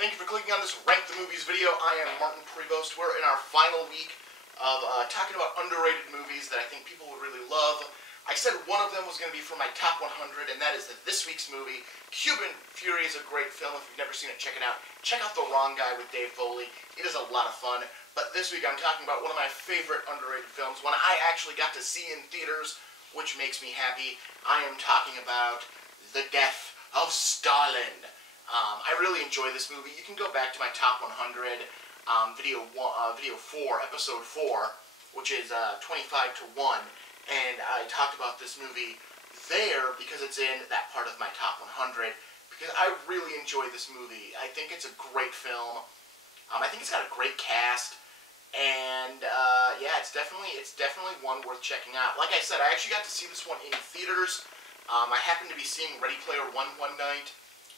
Thank you for clicking on this Rank the Movies video. I am Martin Prevost. We're in our final week of talking about underrated movies that I think people would really love. I said one of them was going to be for my top 100, and that is this week's movie. Cuban Fury is a great film. If you've never seen it, check it out. Check out The Wrong Guy with Dave Foley. It is a lot of fun. But this week I'm talking about one of my favorite underrated films, one I actually got to see in theaters, which makes me happy. I am talking about The Death of Stalin. I really enjoy this movie. You can go back to my top 100, video 4, episode 4, which is 25 to 1, and I talked about this movie there because it's in that part of my top 100, because I really enjoy this movie. I think it's a great film. I think it's got a great cast, and yeah, it's definitely one worth checking out. Like I said, I actually got to see this one in theaters. I happened to be seeing Ready Player One night,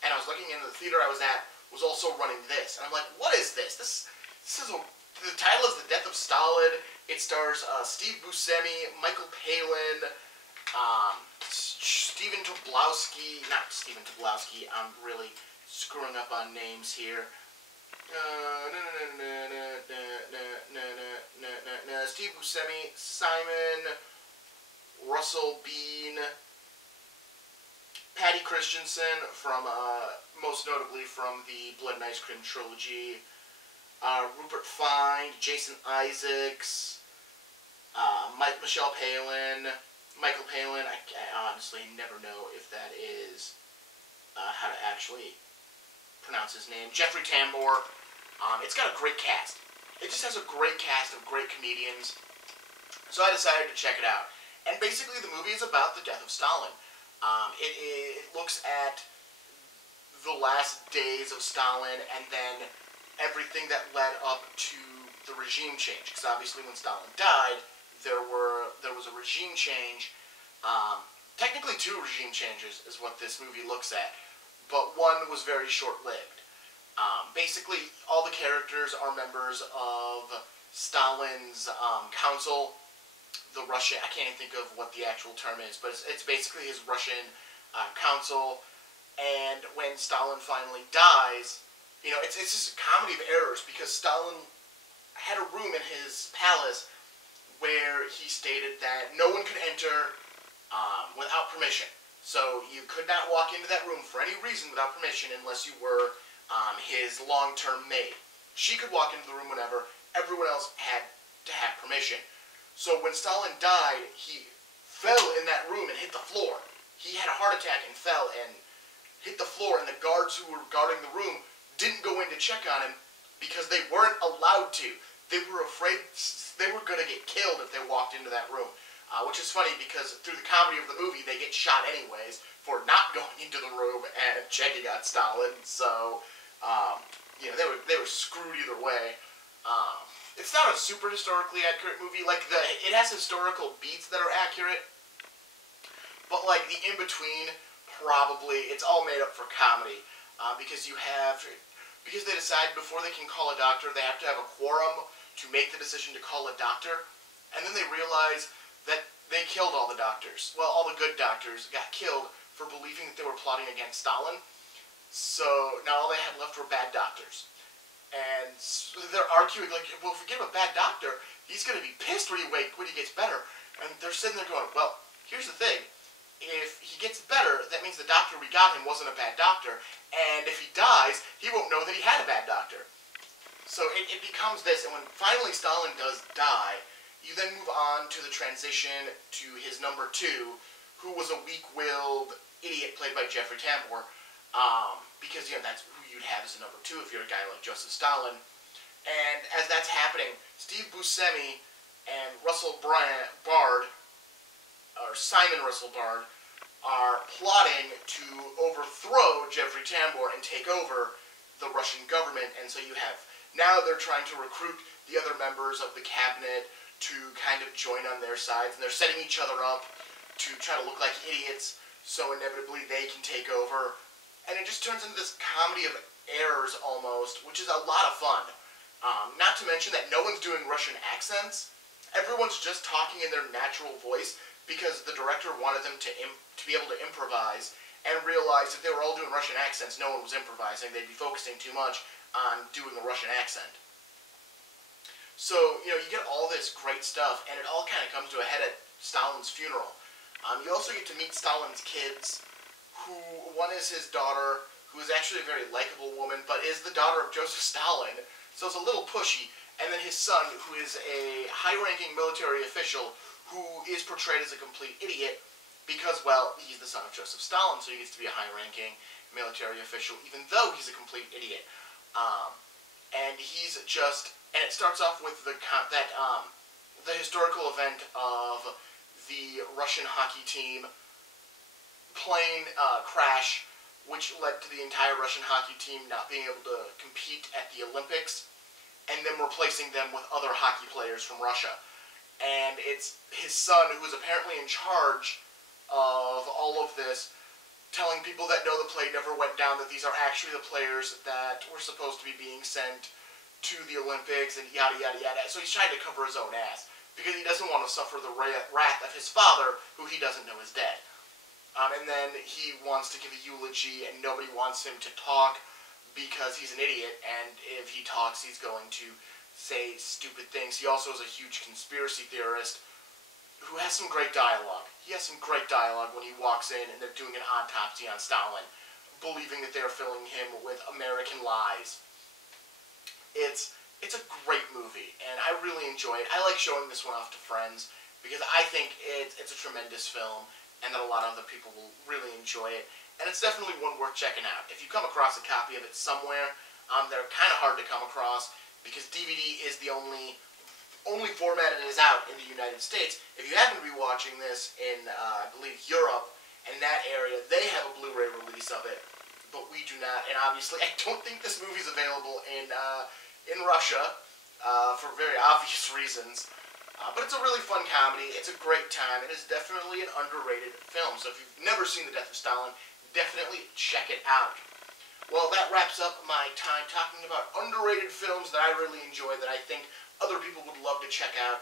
and I was looking in the theater I was at was also running this, and I'm like, what is this? This is the title is The Death of Stalin. It stars Steve Buscemi, Michael Palin, Stephen Tobolowsky. Not Stephen Tobolowsky. I'm really screwing up on names here. Steve Buscemi, Simon, Russell Bean, Patty Christensen from, most notably from the Blood and Ice Cream trilogy, Rupert Fine, Jason Isaacs, Michael Palin. I honestly never know if that is how to actually pronounce his name. Jeffrey Tambor. It's got a great cast. It just has a great cast of great comedians. So I decided to check it out. And basically the movie is about the death of Stalin. It looks at the last days of Stalin and then everything that led up to the regime change. Because obviously when Stalin died, there was a regime change. Technically 2 regime changes is what this movie looks at, but one was very short-lived. Basically, all the characters are members of Stalin's council. The Russian, I can't even think of what the actual term is, but it's basically his Russian council. And when Stalin finally dies, you know, it's just a comedy of errors, because Stalin had a room in his palace where he stated that no one could enter without permission. So you could not walk into that room for any reason without permission unless you were his long-term maid. She could walk into the room whenever. Everyone else had to have permission. So when Stalin died, he fell in that room and hit the floor. He had a heart attack and fell and hit the floor, and the guards who were guarding the room didn't go in to check on him because they weren't allowed to. They were afraid they were going to get killed if they walked into that room. Which is funny because through the comedy of the movie, they get shot anyways for not going into the room and checking out Stalin. So, you know, they were screwed either way. It's not a super historically accurate movie. Like, it has historical beats that are accurate, but like the in-between, probably, it's all made up for comedy. Because they decide before they can call a doctor, they have to have a quorum to make the decision to call a doctor, and then they realize that they killed all the doctors. Well, all the good doctors got killed for believing that they were plotting against Stalin, so now all they had left were bad doctors. And they're arguing, like, well, if we give him a bad doctor, he's going to be pissed when he gets better. And they're sitting there going, well, here's the thing. If he gets better, that means the doctor we got him wasn't a bad doctor. And if he dies, he won't know that he had a bad doctor. So it becomes this. And when finally Stalin does die, you then move on to the transition to his number 2, who was a weak-willed idiot played by Jeffrey Tambor. Because, you know, that's who you'd have as a number 2 if you're a guy like Joseph Stalin. And as that's happening, Steve Buscemi and Simon Russell Bard, are plotting to overthrow Jeffrey Tambor and take over the Russian government. And so now they're trying to recruit the other members of the cabinet to kind of join on their sides, and they're setting each other up to try to look like idiots, so inevitably they can take over. And it just turns into this comedy of errors almost, which is a lot of fun. Not to mention that no one's doing Russian accents. Everyone's just talking in their natural voice because the director wanted them to be able to improvise and realized if they were all doing Russian accents, no one was improvising. They'd be focusing too much on doing a Russian accent. So, you get all this great stuff, and it all kind of comes to a head at Stalin's funeral. You also get to meet Stalin's kids, who, one is his daughter, who is actually a very likable woman, but is the daughter of Joseph Stalin, so it's a little pushy, and then his son, who is a high-ranking military official, who is portrayed as a complete idiot, because, well, he's the son of Joseph Stalin, so he gets to be a high-ranking military official, even though he's a complete idiot. And he's just, and it starts off with the historical event of the Russian hockey team plane crash, which led to the entire Russian hockey team not being able to compete at the Olympics, and them replacing them with other hockey players from Russia. And it's his son, who is apparently in charge of all of this, telling people that no, the plane never went down, that these are actually the players that were supposed to be being sent to the Olympics, and yada yada yada. So he's trying to cover his own ass, because he doesn't want to suffer the wrath of his father, who he doesn't know is dead. And then he wants to give a eulogy, and nobody wants him to talk, because he's an idiot, and if he talks, he's going to say stupid things. He also is a huge conspiracy theorist, who has some great dialogue. He has some great dialogue when he walks in and they're doing an autopsy on Stalin, believing that they're filling him with American lies. It's a great movie, and I really enjoy it. I like showing this one off to friends, because I think it's a tremendous film, and that a lot of other people will really enjoy it. And it's definitely one worth checking out. If you come across a copy of it somewhere, they're kind of hard to come across, because DVD is the only format it is out in the United States. If you happen to be watching this in, I believe, Europe and that area, they have a Blu-ray release of it, but we do not. And obviously, I don't think this movie's available in Russia for very obvious reasons. But it's a really fun comedy. It's a great time. It is definitely an underrated film. So if you've never seen The Death of Stalin, definitely check it out. Well, that wraps up my time talking about underrated films that I really enjoy, that I think other people would love to check out.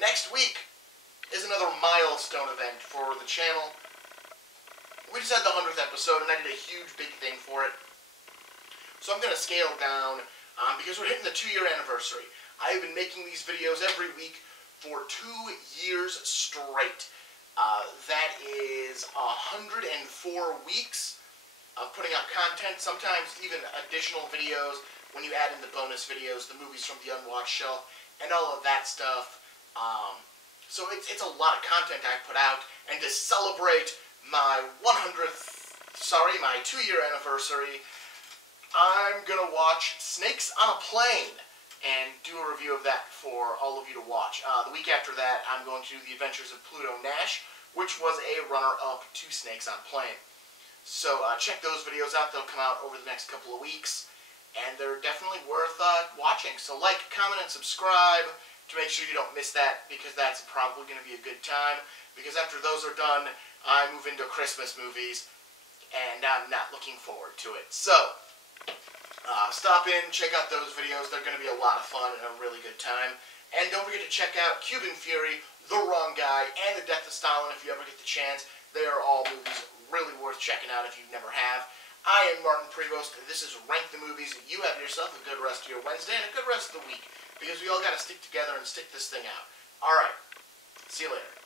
Next week is another milestone event for the channel. We just had the 100th episode, and I did a huge, big thing for it. So I'm going to scale down, because we're hitting the 2-year anniversary. I have been making these videos every week for 2 years straight. That is 104 weeks of putting out content, sometimes even additional videos when you add in the bonus videos, the movies from the unwatched shelf, and all of that stuff. So it's a lot of content I put out, and to celebrate my 2-year anniversary, I'm gonna watch Snakes on a Plane and do a review of that for all of you to watch. The week after that, I'm going to do The Adventures of Pluto Nash, which was a runner-up to Snakes on a Plane. So check those videos out. They'll come out over the next couple of weeks, and they're definitely worth watching. So like, comment, and subscribe to make sure you don't miss that, because that's probably going to be a good time, because after those are done, I move into Christmas movies, and I'm not looking forward to it. So stop in, check out those videos. They're going to be a lot of fun and a really good time. And don't forget to check out Cuban Fury, The Wrong Guy, and The Death of Stalin if you ever get the chance. They are all movies really worth checking out if you never have. I am Martin Prevost. This is Rank the Movies. You have yourself a good rest of your Wednesday and a good rest of the week, because we all got to stick together and stick this thing out. Alright, see you later.